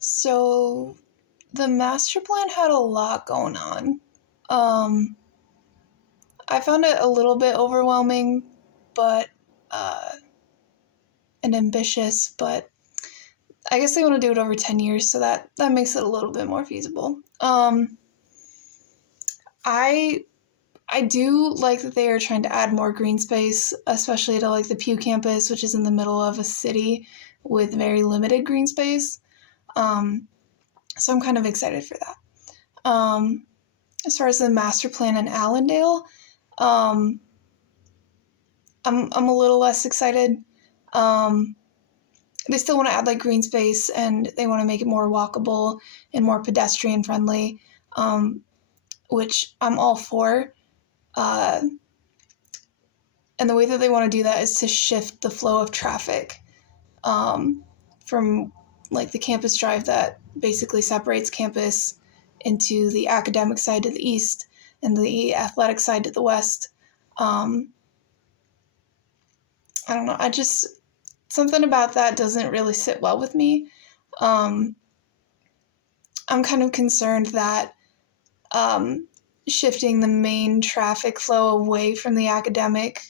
So the master plan had a lot going on. Um, I found it a little bit overwhelming, but uh, and ambitious. But I guess they want to do it over 10 years, so that makes it a little bit more feasible. I I do like that they are trying to add more green space, especially to like the Pew campus, which is in the middle of a city with very limited green space. Um, so I'm kind of excited for that. Um, as far as the master plan in Allendale, um, I'm a little less excited. Um, they still want to add like green space and they want to make it more walkable and more pedestrian friendly, um, which I'm all for. Uh, and the way that they want to do that is to shift the flow of traffic from like the campus drive that basically separates campus into the academic side to the east and the athletic side to the west. Um, I don't know. Something about that doesn't really sit well with me. Um, I'm kind of concerned that um, shifting the main traffic flow away from the academic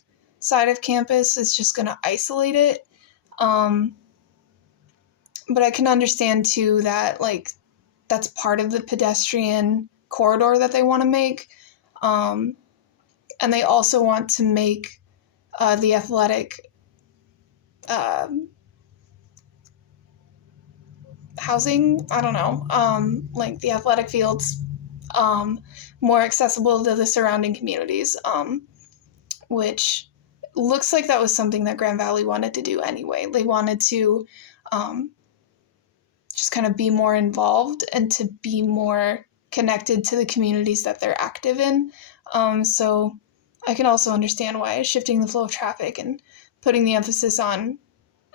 side of campus is just going to isolate it. Um, but I can understand too that like that's part of the pedestrian corridor that they want to make. Um, and they also want to make the athletic um, housing, I don't know, like the athletic fields um, more accessible to the surrounding communities, which looks like that was something that Grand Valley wanted to do anyway. They wanted to um, just kind of be more involved and to be more connected to the communities that they're active in. So I can also understand why shifting the flow of traffic and putting the emphasis on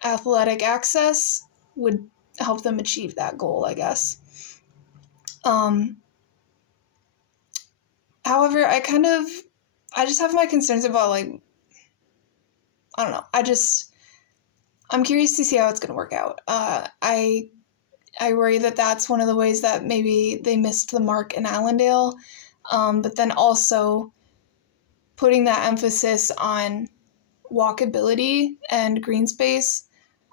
athletic access would help them achieve that goal, I guess. Um, However, I just have my concerns about like, I don't know. I'm curious to see how it's going to work out. I worry that that's one of the ways that maybe they missed the mark in Allendale. But then also putting that emphasis on walkability and green space.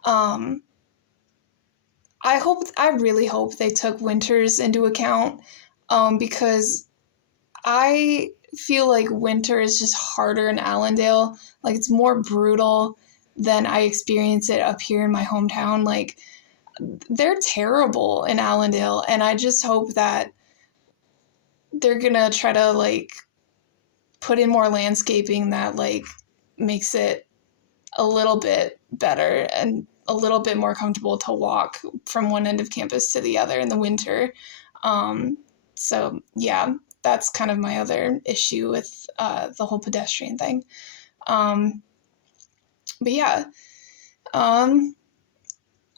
Um, I really hope they took winters into account, because I feel like winter is just harder in Allendale. Like it's more brutal than I experience it up here in my hometown. Like they're terrible in Allendale, and I just hope that they're gonna try to like put in more landscaping that like makes it a little bit better and a little bit more comfortable to walk from one end of campus to the other in the winter. Um, so yeah, that's kind of my other issue with the whole pedestrian thing. Um, but yeah, um,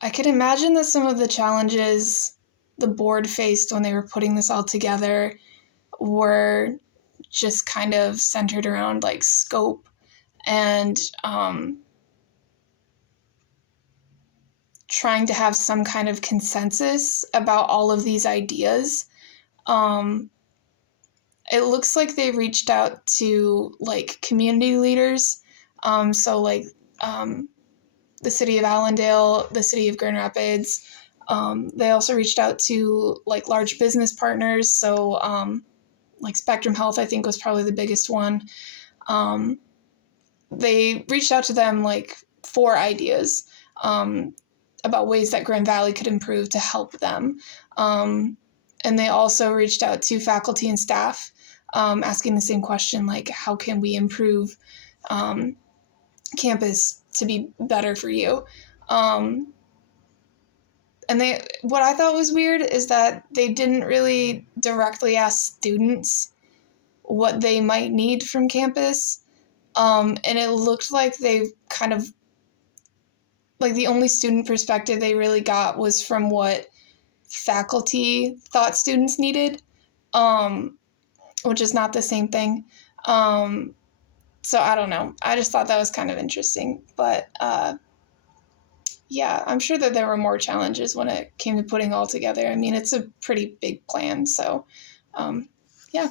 I could imagine that some of the challenges the board faced when they were putting this all together were just kind of centered around like scope and trying to have some kind of consensus about all of these ideas. Um, it looks like they reached out to like community leaders. So like um, the city of Allendale, the city of Grand Rapids. They also reached out to like large business partners. So like Spectrum Health, I think was probably the biggest one. Um, they reached out to them like for ideas about ways that Grand Valley could improve to help them. And they also reached out to faculty and staff, asking the same question, like, how can we improve campus to be better for you? And what I thought was weird is that they didn't really directly ask students what they might need from campus. And it looked like they kind of, like the only student perspective they really got was from what faculty thought students needed, um, which is not the same thing. Um, so I don't know. I just thought that was kind of interesting. But Yeah, I'm sure that there were more challenges when it came to putting all together. I mean, it's a pretty big plan, so um, yeah.